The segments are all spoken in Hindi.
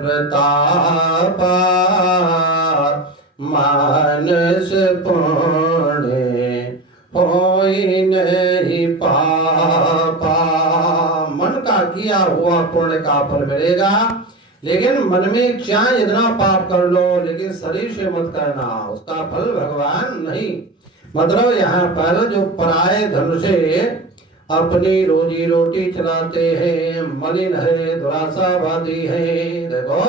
प्रतापा मानस पुण्य होई नहीं पापा। मन का किया हुआ पुण्य का फल मिलेगा, लेकिन मन में इच्छा इतना पाप कर लो लेकिन शरीर से मत करना, उसका फल भगवान नहीं। मतलब यहाँ पर जो पराये धन से अपनी रोजी रोटी चलाते हैं, मलिन है, दुराशावादी है, देखो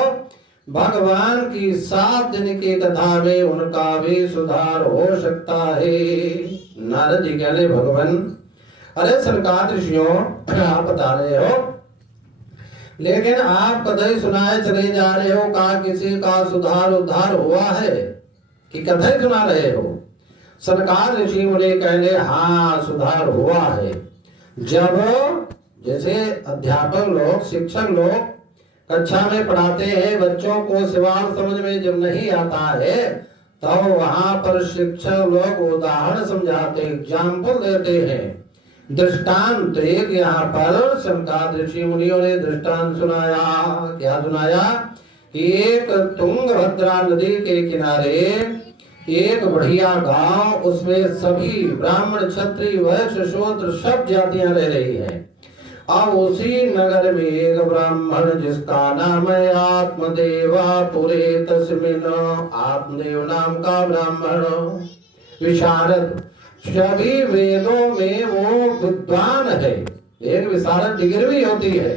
भगवान की 7 दिन की कथा में उनका भी सुधार हो सकता है। नारद जी कहले भगवान, अरे सनकादिक ऋषियों आप बता रहे हो, लेकिन आप कथई सुनाए चले जा रहे हो, का किसी का सुधार उद्धार हुआ है कि कथई सुना रहे हो? सनकादिक ऋषि मुझे कहले हाँ सुधार हुआ है। जब जैसे अध्यापक लोग, शिक्षक लोग कक्षा में पढ़ाते हैं, बच्चों को सवाल समझ में जब नहीं आता है तो वहां पर शिक्षक लोग उदाहरण समझाते, एग्जाम्पल देते हैं, दृष्टांत। एक यहाँ पर सनकादिक ऋषि मुनियों ने दृष्टांत सुनाया। क्या सुनाया? एक तुंगभद्रा नदी के किनारे एक बढ़िया गांव, उसमें सभी ब्राह्मण, क्षत्रिय, वैश्य, शूद्र सब जातियां रह रही हैं। अब उसी नगर में एक ब्राह्मण जिसका नाम है आत्मदेवा पुरे तस्मिन, आत्मदेव नाम का ब्राह्मण विशारद, सभी वेदों में वो विद्वान है। एक विशारद डिग्री भी होती है,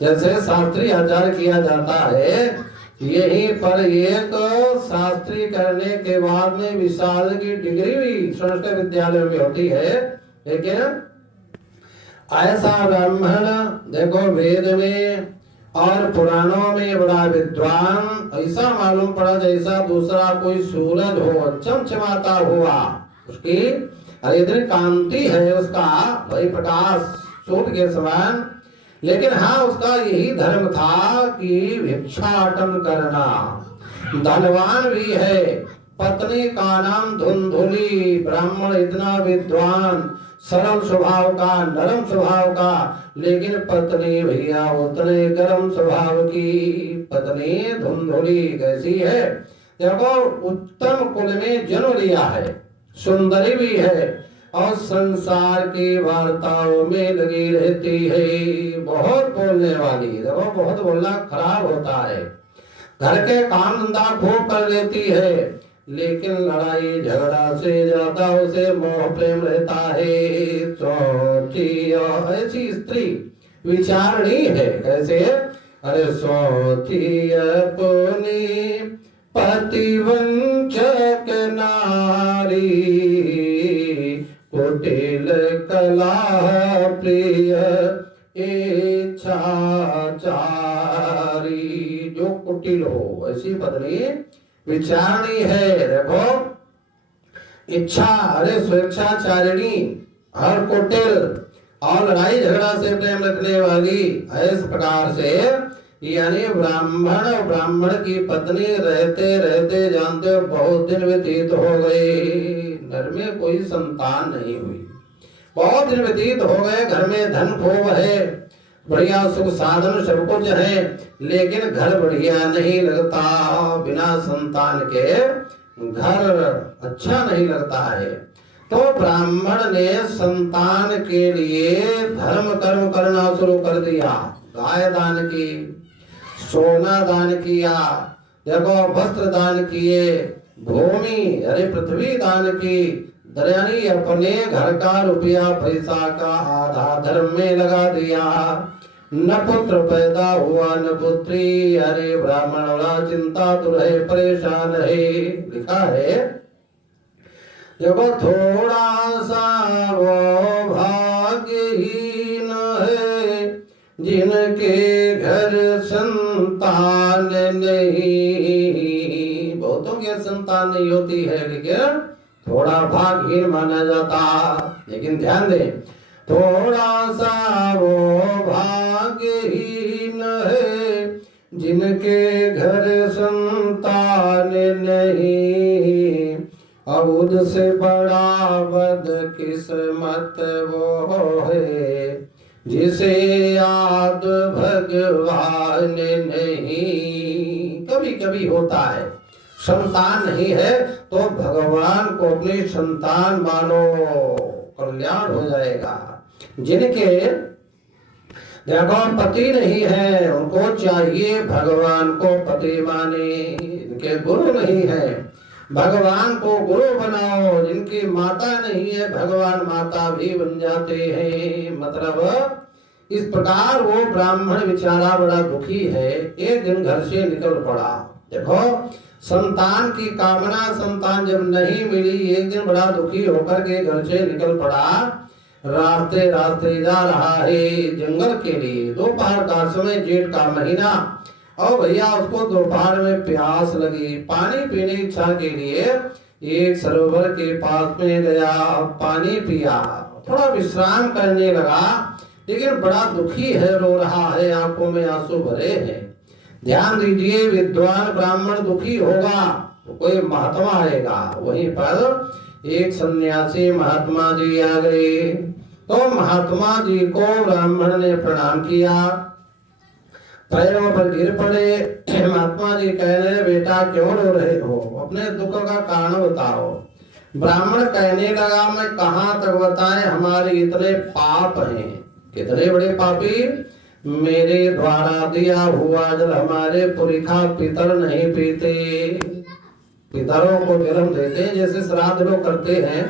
जैसे शास्त्रीय आचार किया जाता है, यहीं पर एक शास्त्री करने के बाद में विशारद की डिग्री भी संस्कृत विद्यालय में होती है। लेकिन ऐसा ब्राह्मण देखो वेद में और पुराणों में बड़ा विद्वान, ऐसा मालूम पड़ा जैसा दूसरा कोई सूरज हो, चमचमाता हुआ, उसकी इतनी कांति है उसका, वही प्रकाश सूर्य के समान। लेकिन हाँ उसका यही धर्म था कि भिक्षाटन करना। धनवान भी है, पत्नी का नाम धुंधुली, ब्राह्मण इतना विद्वान, सरल स्वभाव का, नरम स्वभाव का, लेकिन पत्नी भैया उतने गर्म स्वभाव की। पत्नी धुंधुली कैसी है? देखो उत्तम कुल में जन्म लिया है, सुंदरी भी है और संसार की वार्ताओं में लगी रहती है, बहुत बोलने वाली। देखो बहुत बोलना खराब होता है, घर के काम धंधा खूब कर लेती है, लेकिन लड़ाई झगड़ा से ज्यादा उसे मोह प्रेम रहता है। सोची ऐसी स्त्री विचारणी है। कैसे? अरे सोची अपनी पतिवंचक नारी, कुटिल कला प्रिय इच्छाचारी। जो कुटिल हो ऐसी पत्नी विचारणी है। देखो इच्छा, अरे स्वेच्छाचारिणी और कुटिल और लड़ाई झगड़ा से प्रेम रखने वाली, इस प्रकार से यानी ब्राह्मण की पत्नी रहते रहते जानते हो बहुत दिन व्यतीत हो गए, घर में कोई संतान नहीं हुई, बहुत दिन व्यतीत हो गए, घर में धन खूब है, बढ़िया सुख साधन सब कुछ है, लेकिन घर बढ़िया नहीं लगता। बिना संतान के घर अच्छा नहीं लगता है। तो ब्राह्मण ने संतान के लिए धर्म कर्म करना शुरू कर दिया। गाय दान की, सोना दान किया, देखो वस्त्र दान किए, भूमि अरे पृथ्वी दान की, यानी अपने घर का रुपया पैसा का आधा धर्म में लगा दिया। न पुत्र पैदा हुआ न पुत्री, अरे ब्राह्मण बड़ा चिंता तो रहे, परेशान है। लिखा है देखो थोड़ा सा वो भाग्यहीन है जिनके घर संतान नहीं। बहुतों के संतान नहीं होती है, लेकिन थोड़ा भाग्यहीन माना जाता। लेकिन ध्यान दे, थोड़ा सा वो भाग्यहीन है जिनके घर संतान नहीं, अबुद से बड़ा बदकिस्मत वो है जिसे याद भगवान नहीं। कभी कभी होता है संतान नहीं है तो भगवान को अपनी संतान मानो, कल्याण हो जाएगा। जिनके देखो पति नहीं है उनको चाहिए भगवान को पति माने। इनके गुरु नहीं है भगवान को गुरु बनाओ। जिनकी माता नहीं है भगवान माता भी बन जाते हैं। मतलब इस प्रकार वो ब्राह्मण बेचारा बड़ा दुखी है। एक दिन घर से निकल पड़ा। देखो संतान की कामना, संतान जब नहीं मिली, एक दिन बड़ा दुखी होकर के घर से निकल पड़ा। रास्ते रास्ते जा रहा है जंगल के लिए। दोपहर का समय, जेठ का महीना, और भैया उसको दोपहर में प्यास लगी। पानी पीने की इच्छा के लिए एक सरोवर के पास में गया, पानी पिया, थोड़ा विश्राम करने लगा। लेकिन बड़ा दुखी है, रो रहा है, आंखों में आंसू भरे हैं। ध्यान दीजिए, विद्वान ब्राह्मण दुखी होगा तो कोई महात्मा आएगा। वहीं पर एक सन्यासी महात्मा जी आ गए। तो महात्मा जी को ब्राह्मण ने प्रणाम किया, पैरों पर गिर पड़े। महात्मा जी कहने, बेटा क्यों रो रहे हो, अपने दुख का कारण बताओ। ब्राह्मण कहने लगा, मैं कहाँ तक बताएं, हमारे इतने पाप हैं। कितने बड़े पापी, मेरे द्वारा दिया हुआ जल हमारे पुरखा पितर नहीं पीते। पितरों को जन्म देते हैं, जैसे श्राद्ध लोग करते हैं,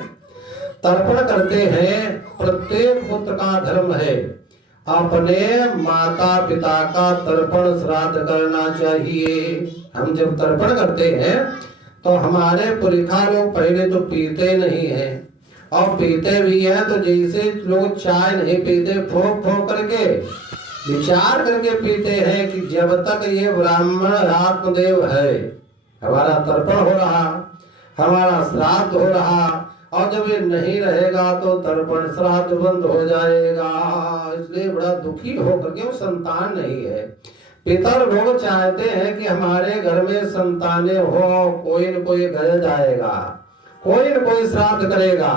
तर्पण करते हैं। प्रत्येक पुत्र का धर्म है अपने माता पिता का तर्पण श्राद्ध करना चाहिए। हम जब तर्पण करते हैं तो हमारे पुरखा लोग पहले तो पीते नहीं हैं, और पीते भी हैं तो जैसे लोग चाय नहीं पीते, फोक फोक करके विचार करके पीते हैं कि जब तक ये ब्राह्मण आत्मदेव है, हमारा तर्पण हो रहा, हमारा श्राद्ध हो रहा, और जब ये नहीं रहेगा तो तर्पण श्राद्ध बंद हो जाएगा। इसलिए बड़ा दुखी होकर के, वो संतान नहीं है। पितर लोग चाहते हैं कि हमारे घर में संतानें हो, कोई न कोई घर जाएगा, कोई न कोई श्राद्ध करेगा,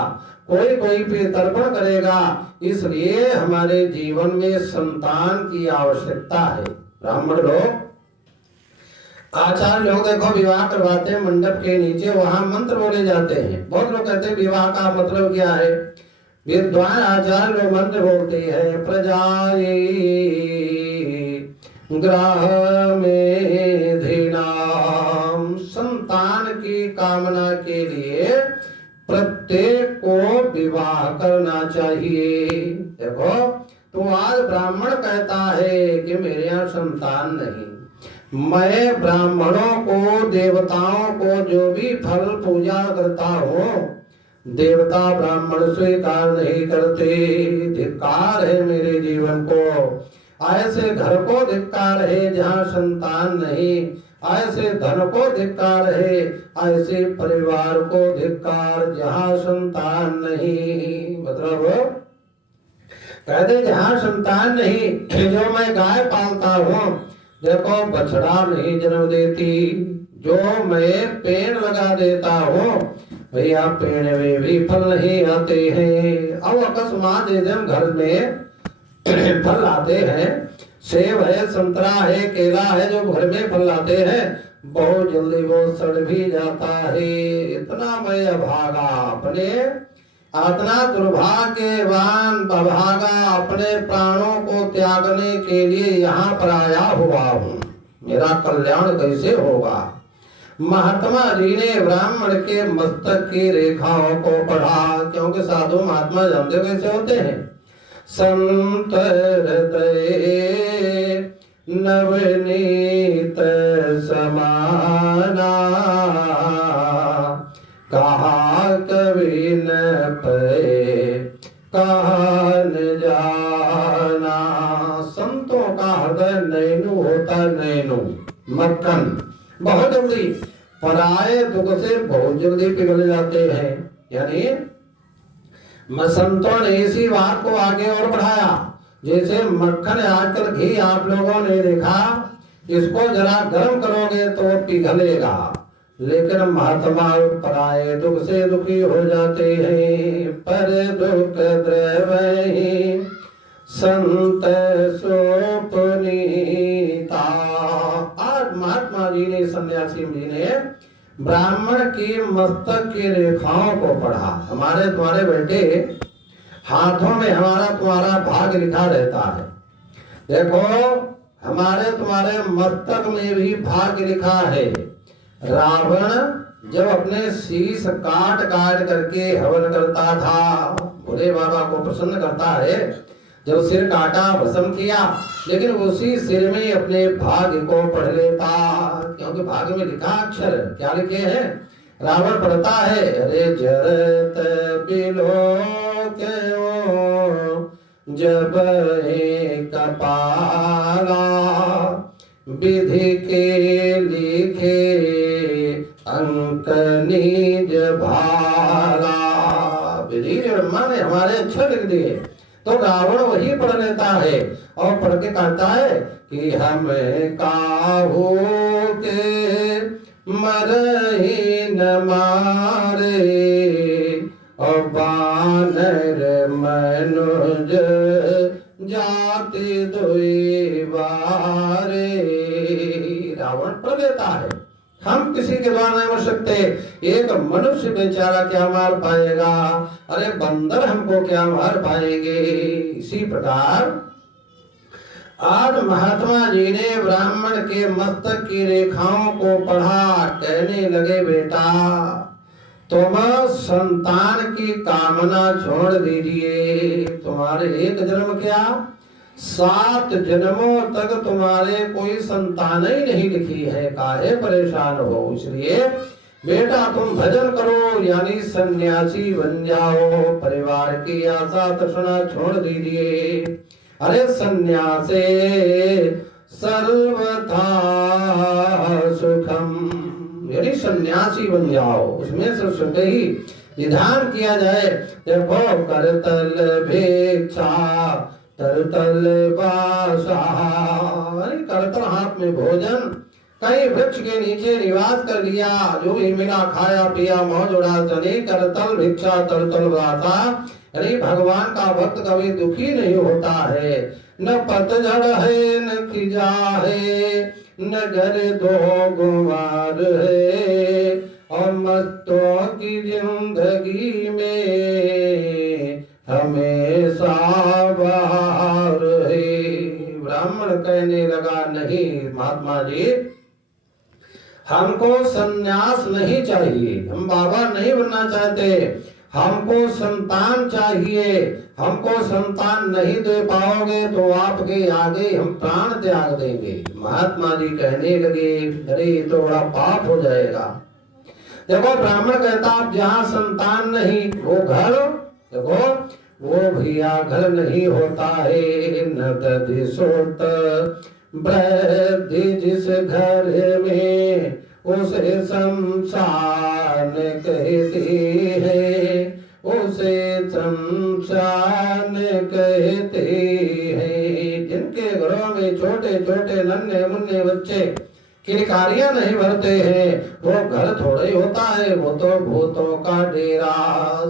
कोई कोई तर्पण करेगा। इसलिए हमारे जीवन में संतान की आवश्यकता है। ब्राह्मण लोग, आचार्य लोग देखो विवाह करवाते हैं मंडप के नीचे, वहां मंत्र बोले जाते हैं। बहुत लोग कहते हैं विवाह का मतलब क्या है। विद्वान आचार्य लोग मंत्र बोलते हैं, प्रजाये ग्रह में धीनाम। संतान की कामना के लिए प्रत्येक को विवाह करना चाहिए। देखो तो आज ब्राह्मण कहता है कि मेरे यहाँ संतान नहीं। मैं ब्राह्मणों को, देवताओं को जो भी फल पूजा करता हूँ, देवता ब्राह्मण स्वीकार नहीं करते। धिक्कार है मेरे जीवन को। ऐसे घर को धिक्कार है जहाँ संतान नहीं, ऐसे धन को धिक्कार है, ऐसे परिवार को धिक्कार जहाँ संतान नहीं। मतलब कहते जहाँ संतान नहीं, जो मैं गाय पालता हूँ, देखो बछड़ा नहीं जन्म देती, जो मैं पेड़ लगा देता हूँ, भैया पेड़ में भी फल नहीं आते हैं। अब अकस्मात एकदम घर में फल आते हैं, सेब है, संतरा है, केला है, जो घर में फल लाते हैं, बहुत जल्दी वो सड़ भी जाता है। इतना मैं अभागा, अपने इतना दुर्भाग्यवान अभागा, अपने प्राणों को त्यागने के लिए यहाँ पर आया हुआ हूँ, मेरा कल्याण कैसे होगा। महात्मा जी ने ब्राह्मण के मस्तक की रेखाओं को पढ़ा, क्योंकि साधु महात्मा जानते कैसे होते हैं। संत हृदय नवनीत समाना, कहा कवि न पे कहा न जाना। संतों का हृदय नैनु होता, नैनु मक्खन, बहुत जल्दी पराये दुख से बहुत जल्दी पिघल जाते हैं। यानी संतों ने इसी बात को आगे और बढ़ाया। जैसे मक्खन आजकल घी आप लोगों ने देखा, इसको जरा गर्म करोगे तो वो पिघलेगा, लेकिन महात्मा पराये दुख से दुखी हो जाते हैं। पर दुख द्रवहि संत सो पुनीता। आज महात्मा जी ने, सन्यासी जी ने ब्राह्मण की मस्तक की रेखाओं को पढ़ा। हमारे तुम्हारे बेटे हाथों में हमारा तुम्हारा भाग लिखा रहता है। देखो हमारे तुम्हारे मस्तक में भी भाग लिखा है। रावण जब अपने शीश काट काट करके हवन करता था, भोले बाबा को प्रसन्न करता है, जब सिर काटा भस्म किया, लेकिन उसी सिर में अपने भाग्य को पढ़ लेता, क्योंकि भाग्य में लिखा अक्षर क्या लिखे हैं। रावण पढ़ता है, अरे जरत बिलो क्यों जब कपाला विधि के लिखे अंक निज भाला। विधि ब्रह्मा ने हमारे अक्षर लिख दिए, तो रावण वही पढ़ लेता है और पढ़ के कहता है कि हमें काहू के मरही न मारे और बानर मनुज जाति दुई बारे। रावण पढ़ लेता है, हम किसी के द्वारा नहीं मर सकते। एक मनुष्य बेचारा क्या मार पाएगा, अरे बंदर हमको क्या मार पाएंगे। इसी प्रकार आज महात्मा जी ने ब्राह्मण के मस्तक की रेखाओं को पढ़ा। कहने लगे, बेटा तुम संतान की कामना छोड़ दीजिए। तुम्हारे एक जन्म क्या 7 जन्मों तक तुम्हारे कोई संतान ही नहीं लिखी है, काहे परेशान हो। इसलिए बेटा तुम भजन करो, यानी सन्यासी बन जाओ, परिवार की आशा तृष्णा छोड़ दीजिए। अरे सन्यासे सर्वथा सुखम, यानी सन्यासी बन जाओ, उसमें से सुख ही निधान किया जाए। देखो करतल भिक्षा तरतल बासा, करतल हाथ में भोजन, कहीं वृक्ष के नीचे निवास कर लिया, जो भी मिला खाया पिया मौज उड़ा चले। करतल भिक्षा तरतल बासा, अरे भगवान का भक्त कभी दुखी नहीं होता है। न पतझड़ है न खिजा है, न घर दो गुमार है, और मस्तों की जिंदगी में हमेशा बहार है। ब्राह्मण कहने लगा, नहीं महात्मा जी, हमको सन्यास नहीं चाहिए, हम बाबा नहीं बनना चाहते, हमको संतान चाहिए। हमको संतान नहीं दे पाओगे तो आपके आगे हम प्राण त्याग देंगे। महात्मा जी कहने लगे, अरे ये तो बड़ा पाप हो जाएगा। देखो ब्राह्मण कहता, आप जहाँ संतान नहीं वो घर, देखो वो भैया घर नहीं होता है। न दधि सोत वृद्धि जिस घर में उसे शमशान कहती है, उसे शमशान कहते हैं। जिनके घरों में छोटे छोटे नन्हे मुन्ने बच्चे किलकारियां नहीं भरते हैं, वो घर थोड़ा ही होता है, वो तो भूतों का डेरा,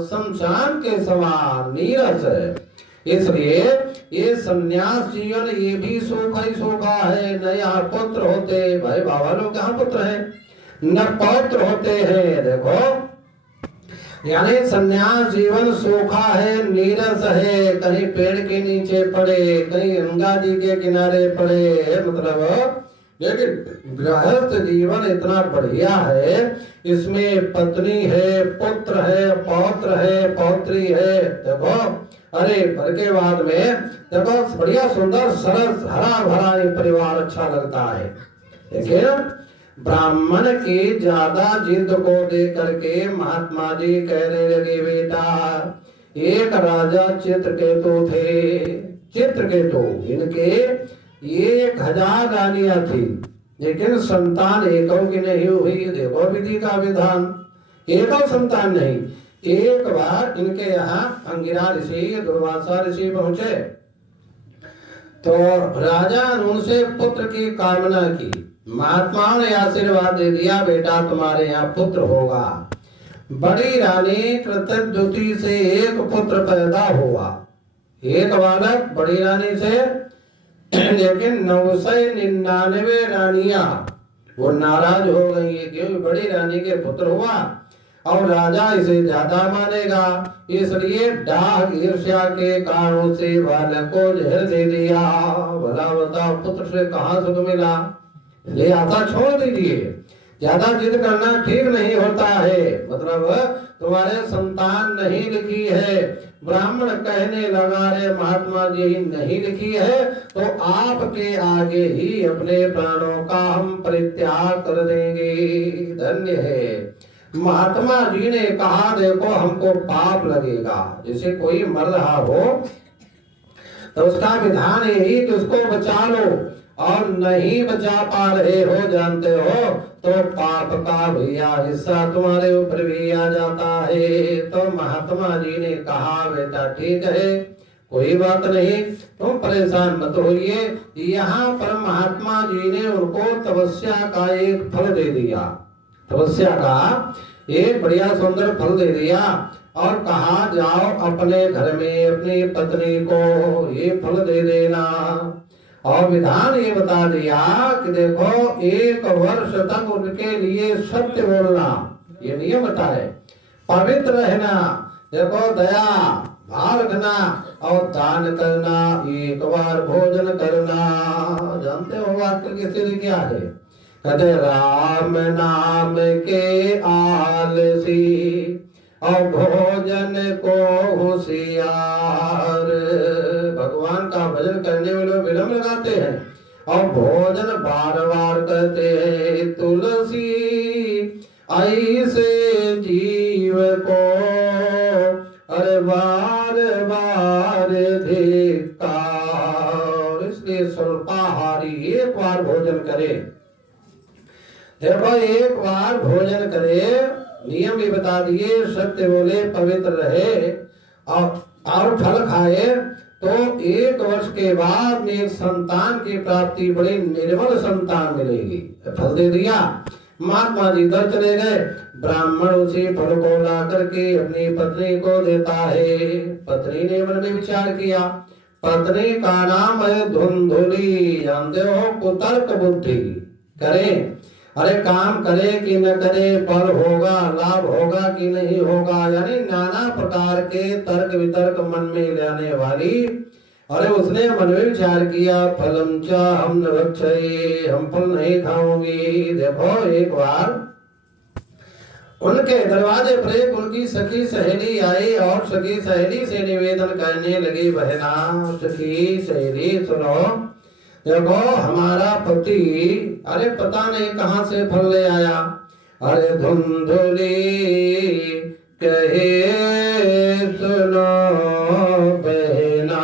शमशान के समान नीरस है। इसलिए ये सन्यास जीवन ये भी सूखा ही सूखा है। न यहाँ पुत्र होते, भाई बाबा लोग यहाँ पुत्र हैं, न पौत्र होते हैं। देखो यानी सन्यास जीवन सूखा है, नीरस है, कहीं पेड़ के नीचे पड़े, कहीं गंगा जी के किनारे पड़े, मतलब लेकिन गृहस्थ जीवन इतना बढ़िया है। इसमें पत्नी है, पुत्र है, पौत्र है, पौत्री है। देखो अरे भर के बाद में देखो बढ़िया सुंदर सरस हरा भरा ये परिवार अच्छा लगता है। देखिए ब्राह्मण की ज्यादा जिद को दे करके महात्मा जी कहने लगे, बेटा एक राजा चित्रकेतु थे। चित्रकेतु इनके 1000 रानियां थी, लेकिन संतान एकों की नहीं हुई। देखो विधि का विधान, एकौ संतान नहीं। एक बार इनके यहाँ अंगिरा ऋषि दुर्वासा ऋषि पहुंचे, तो राजा ने उनसे पुत्र की कामना की। महात्मा ने आशीर्वाद दे दिया, बेटा तुम्हारे यहाँ पुत्र होगा। बड़ी रानी कृतद्युति से एक पुत्र पैदा हुआ। एक बालक बड़ी रानी से, लेकिन 999 रानियां वो नाराज हो गई है, क्योंकि बड़ी रानी के पुत्र हुआ और राजा इसे ज्यादा मानेगा, इसलिए डाक ईर्ष्या के कारण से बालक को जहर दे दिया। भला बताओ पुत्र से कहाँ सुख मिला। ये आशा छोड़ दीजिए, ज्यादा जिद करना ठीक नहीं होता है। मतलब तुम्हारे संतान नहीं लिखी है, ब्राह्मण कहने लगा रे महात्मा जी नहीं लिखी है, तो आपके आगे ही अपने प्राणों का हम परित्याग कर देंगे। धन्य है। महात्मा जी ने कहा देखो हमको पाप लगेगा, जैसे कोई मर रहा हो तो उसका विधान यही कि उसको बचा लो, और नहीं बचा पा रहे हो जानते हो तो पाप का भैया हिस्सा तुम्हारे ऊपर भी आ जाता है। तो महात्मा जी ने कहा बेटा ठीक है, कोई बात नहीं, तुम परेशान मत होइए। यहाँ पर महात्मा जी ने उनको तपस्या का एक फल दे दिया, तपस्या का एक बढ़िया सुंदर फल दे दिया और कहा जाओ अपने घर में अपनी पत्नी को ये फल दे देना। और विधान ये बता दिया कि देखो 1 वर्ष तक उनके लिए सत्य बोलना, ये नियम बताए, पवित्र रहना, देखो दया भाव रखना और दान करना, 1 बार भोजन करना। जानते हो वाक्य की स्थिति क्या है? कहते राम नाम के आलसी और भोजन को होशियार। भगवान का भजन करने में लोग विलम्ब लगाते हैं और भोजन बार बार करते हैं। तुलसी ऐसे जीव को अरे बार बार धिक्कार। इसलिए स्वल्पाहारी 1 बार भोजन करे, देखो 1 बार भोजन करे, नियम भी बता दिए, सत्य बोले, पवित्र रहे और फल खाए तो 1 वर्ष के बाद में एक संतान की प्राप्ति, बड़ी निर्मल संतान मिलेगी। फल दे दिया, महात्मा जी घर चले गए, ब्राह्मण उसी फल को ला करके अपनी पत्नी को देता है। पत्नी ने मन में विचार किया, पत्नी का नाम है धुंधुली, जानते हो कुतर्क बुद्धि, करें अरे काम करे कि न करे, फल होगा लाभ होगा कि नहीं होगा, यानी नाना प्रकार के तर्क वितर्क मन में लाने वाली। अरे उसने मन में विचार किया फलम च हम न रक्षये, हम फल नहीं खाऊंगी। देखो 1 बार उनके दरवाजे पर एक उनकी सखी सहेली आई और सखी सहेली से निवेदन करने लगी, बहना सखी सहेली सुनो, देखो हमारा पति अरे पता नहीं कहां से फल ले आया, अरे धुंधुली कहे सुनो बहना,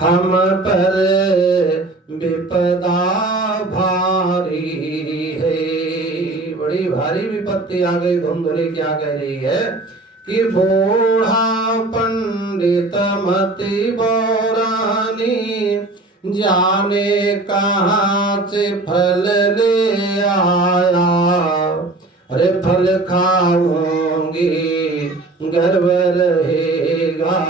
हम पर विपदा भारी है। बड़ी भारी विपत्ति आ गई। धुंधुली क्या कह रही है कि बूढ़ा पंडित मति बोरानी जाने कहाँ से फल ले आया, अरे फल खाऊंगी गर्व रहेगा,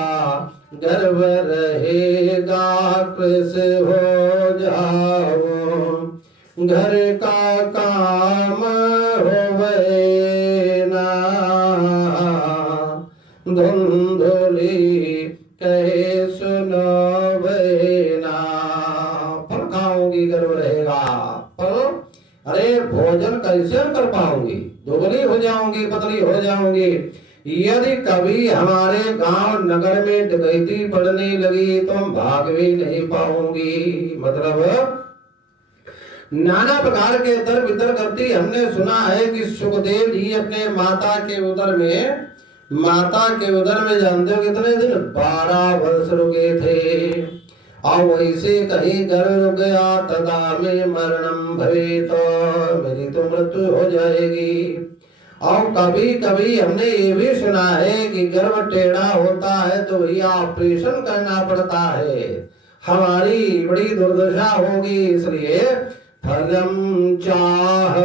गर्व रहेगा कृष हो जाओ, घर का काम होवे ना। धुंधुली कहे सुनो बहना, फल खाऊंगी गर्व रहेगा, फल अरे भोजन कैसे कर पाऊंगी, दुबली हो जाऊंगी, पतली हो जाऊंगी। यदि कभी हमारे गांव नगर में डकैती पड़ने लगी तो हम भाग भी नहीं पाऊंगी। मतलब नाना प्रकार के तर्क वितर्क करती। हमने सुना है कि सुखदेव जी अपने माता के उदर में जानते हो कितने दिन, 12 वर्ष रुके थे। और वैसे कहीं गर्भ रुक गया तदा में मरणम भवे, तो मेरी तो मृत्यु हो जाएगी। और कभी कभी हमने ये भी सुना है कि गर्भ टेढ़ा होता है तो भैया ऑपरेशन करना पड़ता है, हमारी बड़ी दुर्दशा होगी। इसलिए फलम चाह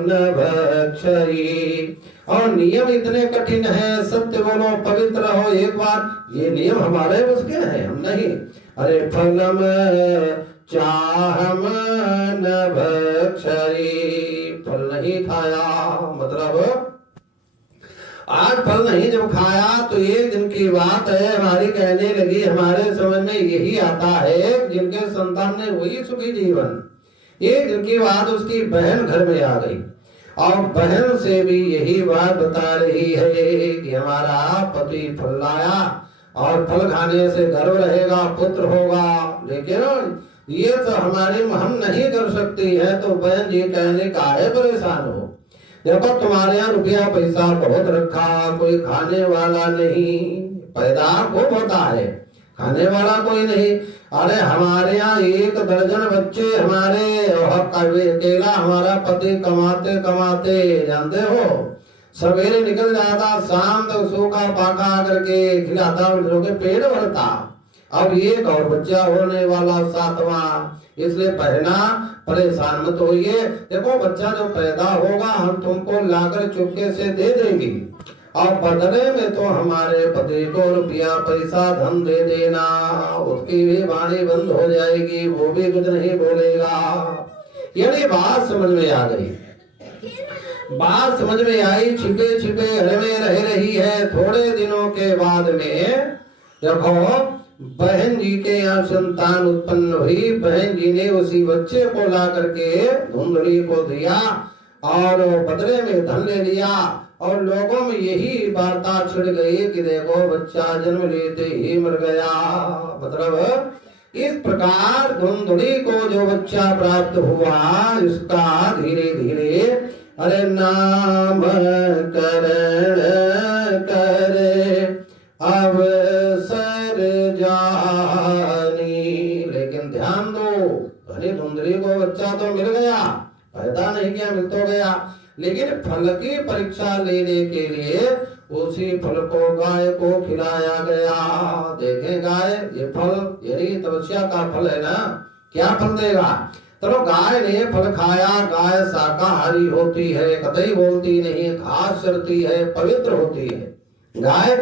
न भक्षयि, और नियम इतने कठिन है, सत्य बोलो, पवित्र रहो, एक बार ये नियम हमारे बस के हैं, हम नहीं। अरे फलम चाहम न भक्षई, फल नहीं खाया, मतलब आज फल नहीं जब खाया तो एक दिन की बात है, हमारी कहने लगी, हमारे समझ में यही आता है जिनके संतान ने वही सुखी जीवन। एक दिन की बात, उसकी बहन घर में आ गई और बहन से भी यही बात बता रही है कि हमारा पति फल लाया और फल खाने से गर्व रहेगा, पुत्र होगा, लेकिन ये तो हमारे हम नहीं कर सकती है। तो बहन जी कहने का है परेशान हो, देखो तुम्हारे यहाँ रुपया पैसा बहुत रखा, कोई खाने वाला नहीं, पैदा खूब होता है, खाने वाला कोई नहीं। अरे हमारे यहाँ 1 दर्जन बच्चे, हमारे अकेला हमारा पति कमाते कमाते, जानते हो, सवेरे निकल जाता, शाम तक सूखा पाका करके खिलाता, उनके पेट भरता। अब एक और बच्चा होने वाला 7वां, इसलिए बहना परेशान मत होइए, देखो बच्चा जो पैदा होगा हम तुमको लाकर चुपके से दे देंगे और बदले में तो हमारे पति को रुपया पैसा धन दे देना, उसकी भी वाणी बंद हो जाएगी, वो भी कुछ नहीं बोलेगा। यानी बात समझ में आ गई, बात समझ में आई, छिपे छिपे घर में रह रही है। थोड़े दिनों के बाद में देखो बहन जी के यहाँ संतान उत्पन्न हुई, बहन जी ने उसी बच्चे को ला करके धुंधली को दिया और बदले में धन ले लिया और लोगों में यही वार्ता छिड़ गई कि देखो बच्चा जन्म लेते ही मर गया। मतलब इस प्रकार धुंधली को जो बच्चा प्राप्त हुआ, इसका धीरे धीरे अरे नाम करण करे अवसर जानी। लेकिन ध्यान दो, भले धुंधली को बच्चा तो मिल गया, पैदा नहीं किया, मिल तो गया, लेकिन फल की परीक्षा लेने के लिए उसी फल को गाय को खिलाया गया। देखें गाय, ये फल यानी तपस्या का फल है ना, क्या फल देगा। चलो गाय ने फल खाया, गाय शाकाहारी होती है, कतई बोलती नहीं, घास चरती है, पवित्र होती है गाय।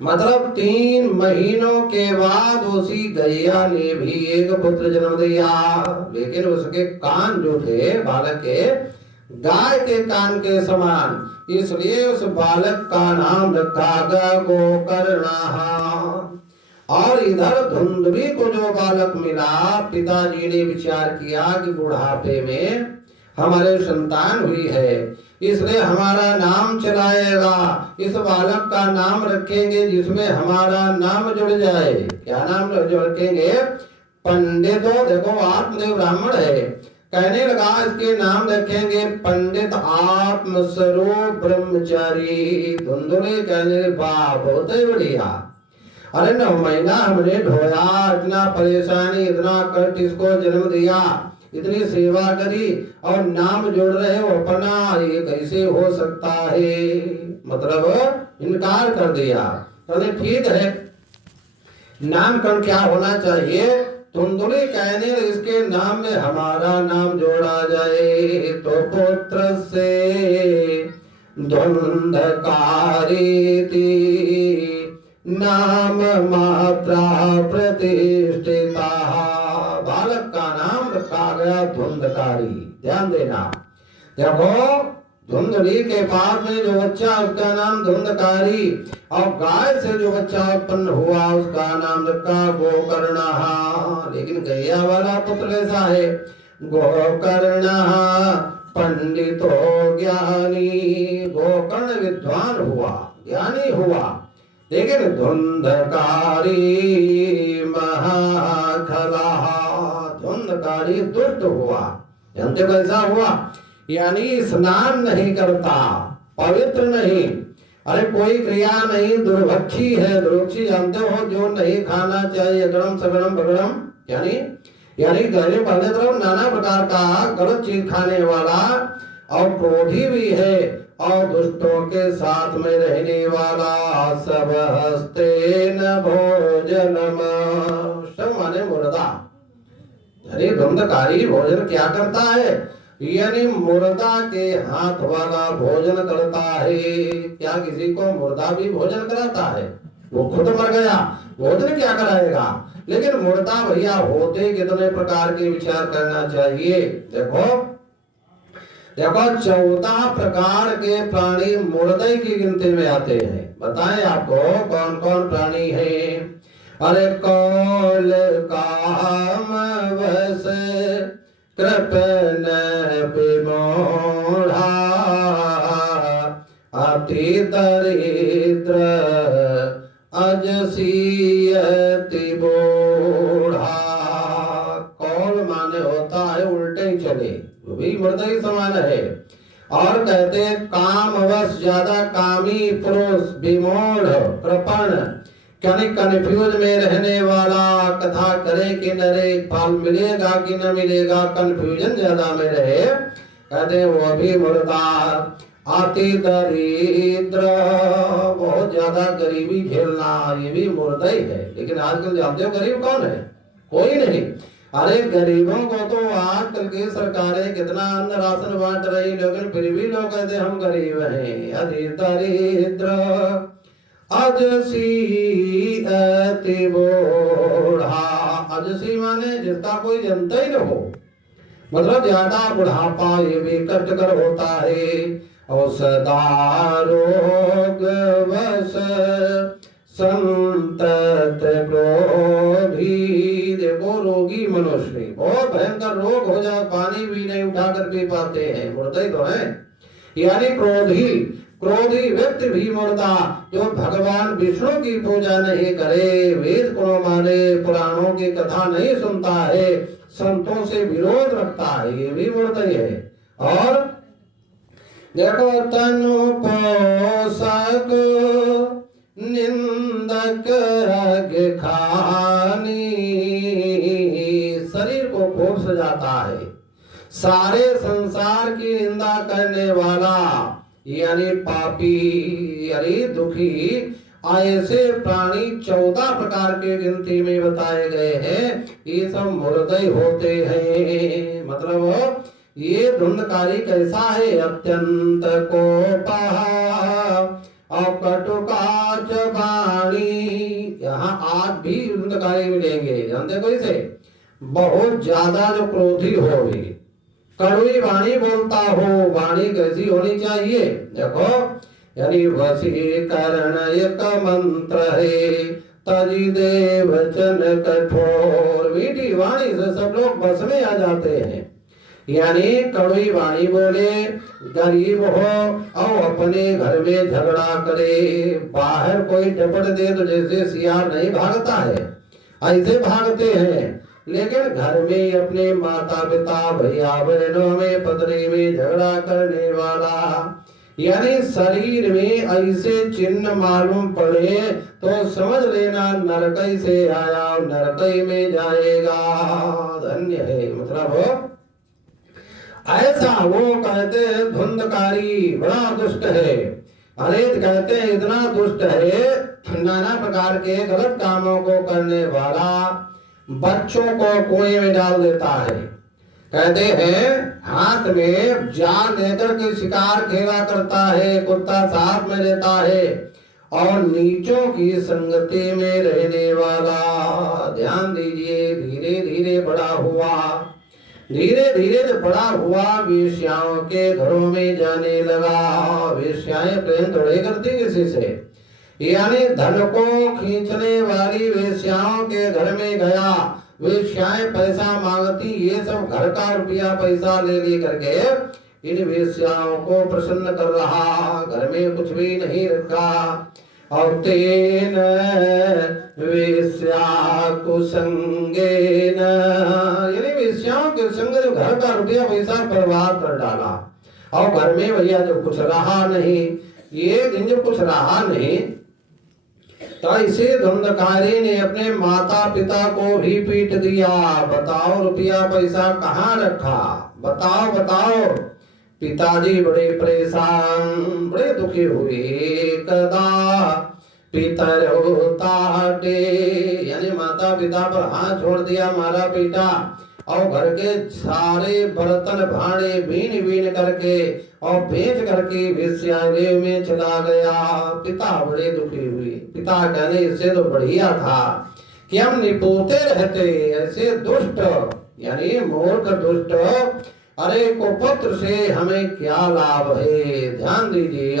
मतलब 3 महीनों के बाद उसी गैया ने भी एक पुत्र जन्म दिया, लेकिन उसके कान जो थे बालक के गाय के कान के समान, इसलिए उस बालक का नाम रखा गया गोकर्णा। और इधर धुंधली को जो बालक मिला, पिताजी ने विचार किया कि बुढ़ापे में हमारे संतान हुई है, इसलिए हमारा नाम चलाएगा, इस बालक का नाम रखेंगे जिसमें हमारा नाम जुड़ जाए। क्या नाम रखेंगे, पंडित। देखो आत्मदेव ब्राह्मण है, कहने लगा इसके नाम रखेंगे पंडित आत्मस्वरूप ब्रह्मचारी। धुंधली कहने वाह बहुत ही बढ़िया, अरे 9 महीना हमने ढोया, इतना परेशानी, इतना कष्ट, इसको जन्म दिया, इतनी सेवा करी और नाम जोड़ रहे हो अपना, ये कैसे हो सकता है। मतलब इनकार कर दिया। कहते ठीक है, नामकरण क्या होना चाहिए। धुंधली कहने इसके नाम में हमारा नाम जोड़ा जाए तो पुत्र से धुंधकारी नाम मात्रा प्रतिष्ठिता। बालक का नाम रखा गया धुंधकारी। ध्यान देना, देखो धुंधली के पास में जो बच्चा उसका नाम धुंधकारी, और गाय से जो बच्चा उत्पन्न हुआ उसका नाम रखा गोकर्णा। लेकिन गैया वाला पुत्र कैसा है, गोकर्णा पंडितो ज्ञानी, गोकर्ण विद्वान हुआ, ज्ञानी हुआ, लेकिन धुंधकारी महाखला, धुंधकारी दुष्ट हुआ। जानते कैसा हुआ, यानी स्नान नहीं करता, पवित्र नहीं, अरे कोई क्रिया नहीं, दुर्भक्षी है। दुर्भक्षी जानते हो जो नहीं खाना चाहिए, गरम सगरम बगड़म, यानी गहरे पहले तरफ नाना प्रकार का गलत चीज खाने वाला, और क्रोधी भी है और दुष्टों के साथ में रहने वाला। सब हस्ते न भोजनम, सब माने मुर्दा। अरे धुंधकारी भोजन क्या करता है, यानी मुर्दा के हाथ वाला भोजन करता है। क्या किसी को मुर्दा भी भोजन कराता है? वो खुद मर गया, भोजन क्या कराएगा? लेकिन मुर्दा भैया होते कितने प्रकार के विचार करना चाहिए। देखो देखो 14 प्रकार के प्राणी मुर्दे की गिनती में आते हैं। बताएं आपको कौन कौन प्राणी हैं? अरे कौल काम वस कृपन विमोढ़ा अति दरिद्र अजसीयति बूढ़ा। कौल माने होता है उल्टे ही चले, वो भी मुर्दा ही समान है। और कहते कामवश ज्यादा कामी पुरुष, विमोढ़ कृपण यानी कंफ्यूज में रहने वाला, कथा करे कि न रे, फल मिलेगा कि न मिलेगा, कंफ्यूजन ज्यादा में रहे, कहते वो भी मुर्दा। अति दरिद्र बहुत ज्यादा गरीबी झेलना, ये भी मुर्दा ही है। लेकिन आजकल जानते हो गरीब कौन है? कोई नहीं। अरे गरीबों को तो आजकल की सरकारें कितना अन्न राशन बांट रही, लेकिन फिर भी लोग कहते हम गरीब हैं। अति दरिद्र अजसी अति बूढ़ा। अजसी माने जिसका कोई जनता ही न हो, मतलब ज्यादा बुढ़ापा ये भी कष्टकर होता है। और सदा रोग वश संतत क्रोधी। देखो रोगी मनुष्य, बहुत भयंकर रोग हो जाए, पानी भी नहीं उठाकर पी पाते हैं, मुर्दा ही तो है। यानी क्रोधी व्यक्ति भी मुर्दा, जो भगवान विष्णु की पूजा नहीं करे, वेद को माने, पुराणों की कथा नहीं सुनता है, संतों से विरोध रखता है, ये भी मुर्दा ही है। और देखो तनु पोषक निंदक खानी। शरीर को खूब सजाता है, सारे संसार की निंदा करने वाला, यानी पापी, यानी दुखी। ऐसे प्राणी 14 प्रकार के गिनती में बताए गए हैं। ये सब मुर्दे होते हैं। मतलब ये धुंधकारी कैसा है? अत्यंत कोपहा और कटुकाच वाणी। यहाँ आज भी धुंधकारी मिलेंगे, जानते कोई से? बहुत ज्यादा जो क्रोधी हो, भी कड़वी वाणी बोलता हो। वाणी कैसी होनी चाहिए? देखो यानी वशीकरण एक मंत्र है, तजी दे वचन कठोर। मीठी वाणी से सब लोग बस में आ जाते हैं। यानी कड़वी वाणी बोले, गरीब हो और अपने घर में झगड़ा करे, बाहर कोई झपट दे तो जैसे सियार नहीं भागता है, ऐसे भागते हैं। लेकिन घर में अपने माता पिता भैया बहनों में पत्नी में झगड़ा करने वाला, यानी शरीर में ऐसे चिन्ह मालूम पड़े तो समझ लेना नरकई से आया, नरकई में जाएगा। धन्य है। मतलब ऐसा वो कहते हैं धुंधकारी, बड़ा दुष्ट है। अरे कहते हैं इतना दुष्ट है, नाना प्रकार के गलत कामों को करने वाला, बच्चों को कुएं में डाल देता है। कहते हैं हाथ में जाल लेकर के शिकार खेला करता है, कुत्ता साथ में रहता है, और नीचों की संगति में रहने वाला। ध्यान दीजिए, धीरे धीरे बड़ा हुआ, धीरे धीरे जो बड़ा हुआ, वेश्याओं के घरों में जाने लगा। वेश्याएं प्रेम थोड़े करती किसी से, यानी धन को खींचने वाली वेश्याओं के घर में गया। वेश्याएं पैसा मांगती, ये सब घर का रुपया पैसा ले करके इन वेश्याओं को प्रसन्न कर रहा, घर में कुछ भी नहीं रखा। और तेन वेश्या कुसंगेन, यानी वेश्याओं के संग जो घर का रुपया पैसा बर्बाद कर डाला, और घर में भैया जो कुछ रहा नहीं, ये दिन जो कुछ रहा नहीं, तो इसे धुंधकारी ने अपने माता पिता को भी पीट दिया। बताओ रुपया पैसा कहाँ रखा? बताओ बताओ। पिताजी बड़े परेशान, बड़े दुखी हुए। कदा पितर होता यानी माता पिता पर हाथ छोड़ दिया, मारा पीटा, और घर के सारे बर्तन भांडे बीन बीन करके और बेच करके वेश्यालय में चला गया। पिता बड़े दुखी हुए। पिता कहने इससे तो बढ़िया था कि हम निपोते रहते, ऐसे दुष्ट यानी मूर्ख दुष्ट अरे कुपुत्र से हमें क्या लाभ है। ध्यान दीजिए।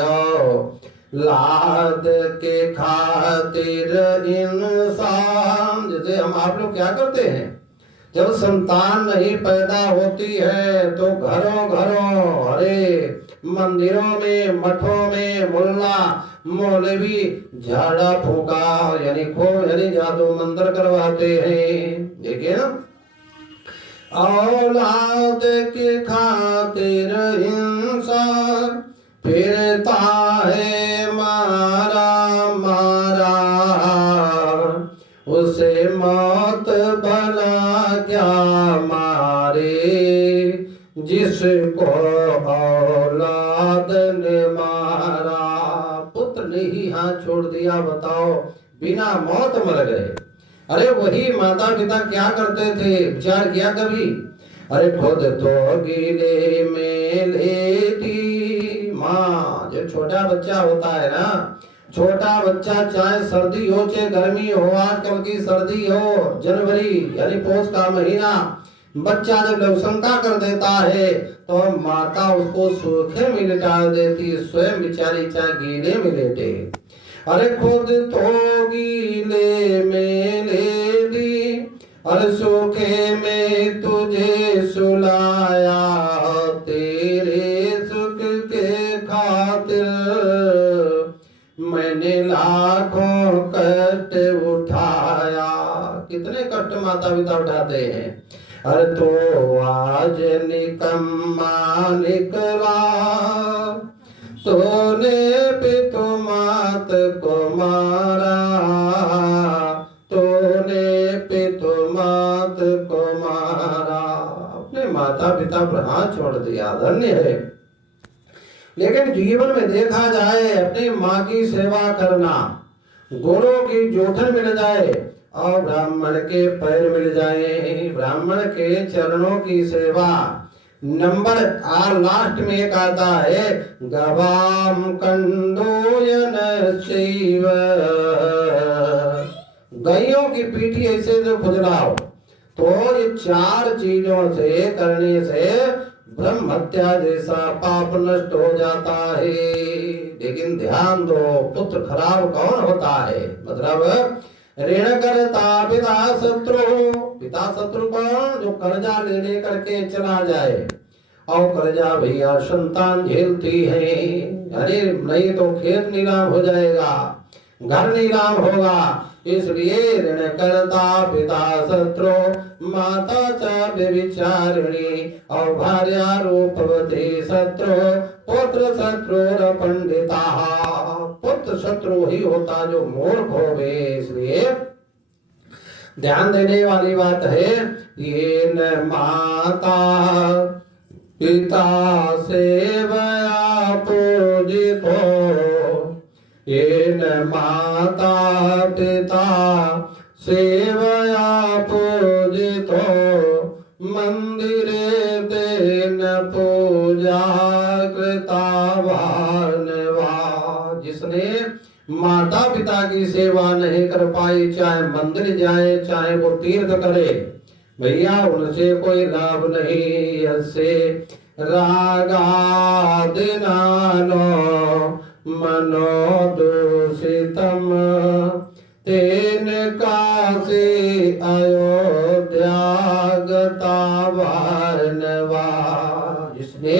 लाद के खातिर इंसान, जैसे हम आप लोग क्या करते हैं जब संतान नहीं पैदा होती है तो घरों घरों अरे मंदिरों में मठों में मुल्ला मौलवी झाड़ा फूका यानी जादू मंत्र करवाते हैं। देखिए ना, औलाद के खातिर इंसान फिरता है मारा मारा, उसे मौत भला क्या मारे, जिसको औलाद ने मारा। पुत्र ने ही हाथ छोड़ दिया, बताओ, बिना मौत मर गए। अरे वही माता पिता क्या करते थे, विचार किया कभी? अरे खुद तो गीले में लेटी माँ। जब छोटा बच्चा होता है ना, छोटा बच्चा चाहे सर्दी हो चाहे गर्मी हो, आजकल की सर्दी हो, जनवरी यानी पौष का महीना, बच्चा जब लवसंका कर देता है तो माता उसको सूखे में लिटा देती, स्वयं बेचारी चाहे गीले में लेटे। अरे खुद तो गीले में लेटी, अरे सूखे में तुझे सुलाया, तेरे सुख के खातिर मैंने लाखों कष्ट उठाया। कितने कष्ट माता पिता उठाते हैं। अरे तो आज निकम्मा निकला, तूने पितु मात को मारा, तूने पितु मात को मारा। अपने माता पिता पर हाथ छोड़ दिया, धन्य है। लेकिन जीवन में देखा जाए अपनी माँ की सेवा करना, गुरु की जोठन मिल जाए और ब्राह्मण के पैर मिल जाए, ब्राह्मण के चरणों की सेवा। नंबर लास्ट में एक आता है गवाम कंडोयन शैव, गायों की पीठी ऐसे जो खुजलाओ। तो ये चार चीजों से करने से ब्रह्म हत्या जैसा पाप नष्ट हो जाता है। लेकिन ध्यान दो, पुत्र खराब कौन होता है? मतलब ऋण करता पिता शत्रु। पिता शत्रु कौन? जो कर्जा ले करके चला जाए, और कर्जा भैया संतान झेलती है। अरे नहीं तो खेत नीलाम हो जाएगा, घर नीलाम होगा। इसलिए ऋण करता पिता शत्रु, माता च व्यभिचारिणी, और भार्या रूपवती शत्रु, पुत्र शत्रु पंडिता। पुत्र शत्रु ही होता जो मूर्ख हो गए। इसलिए ध्यान देने वाली बात है, ये न माता पिता सेवया पूजितो, ये न माता पिता सेवया पूजितो, मंदिरे तेन पूजा कृता भानवा। जिसने माता पिता की सेवा नहीं कर पाई, चाहे मंदिर जाए चाहे वो तीर्थ करे, भैया उनसे कोई लाभ नहीं। यसे रागादिनानो मनो दूषितम, तेन काशी अयोध्या गता वानवा। जिसने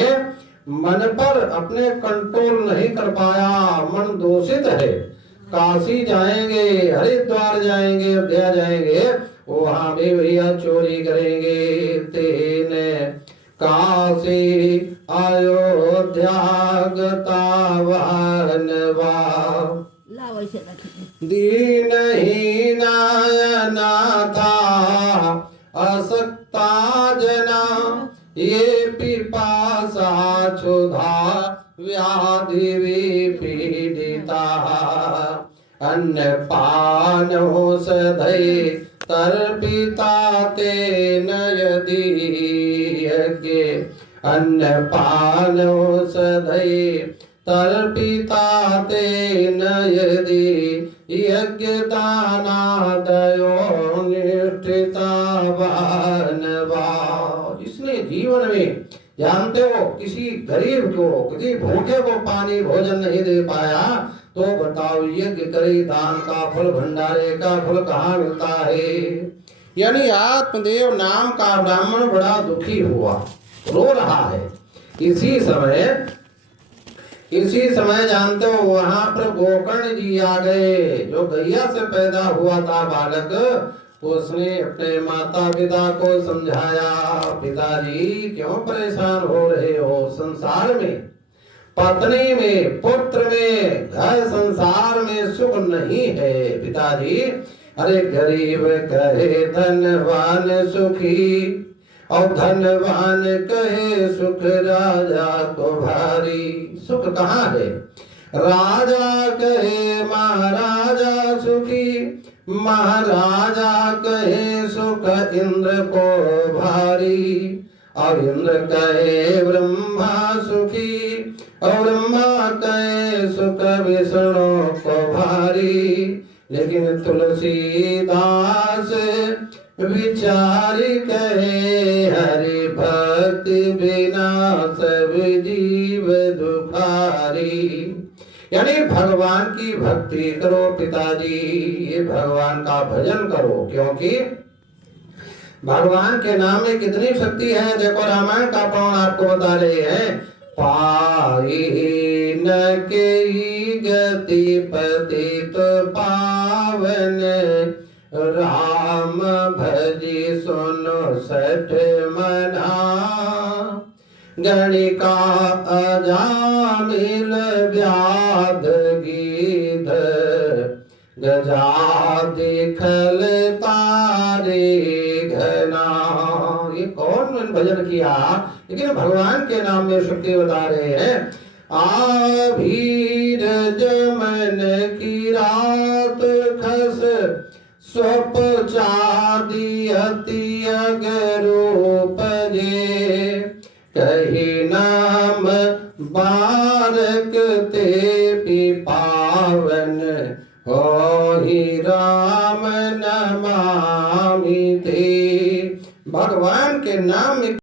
मन पर अपने कंट्रोल नहीं कर पाया, मन दूषित है, काशी जाएंगे, हरिद्वार जाएंगे, अयोध्या जाएंगे, वहां भी भैया चोरी करेंगे। तेन काशी अयोध्या गता वानवा। दीनहीनाय नाथा असक्ता जना, ये पिपासा क्षुधा व्याधि विपीडिता, अन्न पान हो सधै तर्पिता तेन यदि यज्ञ अन्न पान औषधि तर्पिता तेन यदि यज्ञ दानादयो निष्ठिता वानवा। जिसने जीवन में जानते हो किसी गरीब को, किसी भूखे को पानी भोजन नहीं दे पाया, तो बताओ यज्ञ करे दान का फल, भंडारे का फल कहाँ मिलता है। यानी आत्मदेव नाम का ब्राह्मण बड़ा दुखी हुआ, रो रहा है। इसी समय जानते हो वहां पर गोकर्ण जी आ गए। जो गैया से पैदा हुआ था बालक, उसने अपने माता पिता को समझाया, पिताजी क्यों परेशान हो रहे हो, संसार में पत्नी में, पुत्र में, घर संसार में सुख नहीं है पिताजी। अरे गरीब कहे धनवान सुखी, और धनवान कहे सुख राजा को भारी। सुख कहाँ है? राजा कहे महाराजा सुखी, महाराजा कहे सुख इंद्र को भारी, और इंद्र कहे ब्रह्मा सुखी, और ब्रह्मा कहे सुख विष्णु को भारी। लेकिन तुलसीदास विचारी कहे हरि भक्ति बिना सब जीव दुखारी। यानी भगवान की भक्ति करो पिताजी, ये भगवान का भजन करो, क्योंकि भगवान के नाम में कितनी शक्ति है। देखो रामायण का पौराण आपको बता रहे हैं, पाई न के गति पतित पावन, राम भजी सुनो सठ मना, गणिका अजामिल व्याध गीध, गजा खल तारे घना। ये कौन भजन किया, लेकिन भगवान के नाम में शक्ति बता रहे हैं। आभीर जमन की रात खस, स्वप चादी अति अगरूप जे, कही नाम बारक ते पावन, हो ही राम नमामि ते। भगवान के नाम में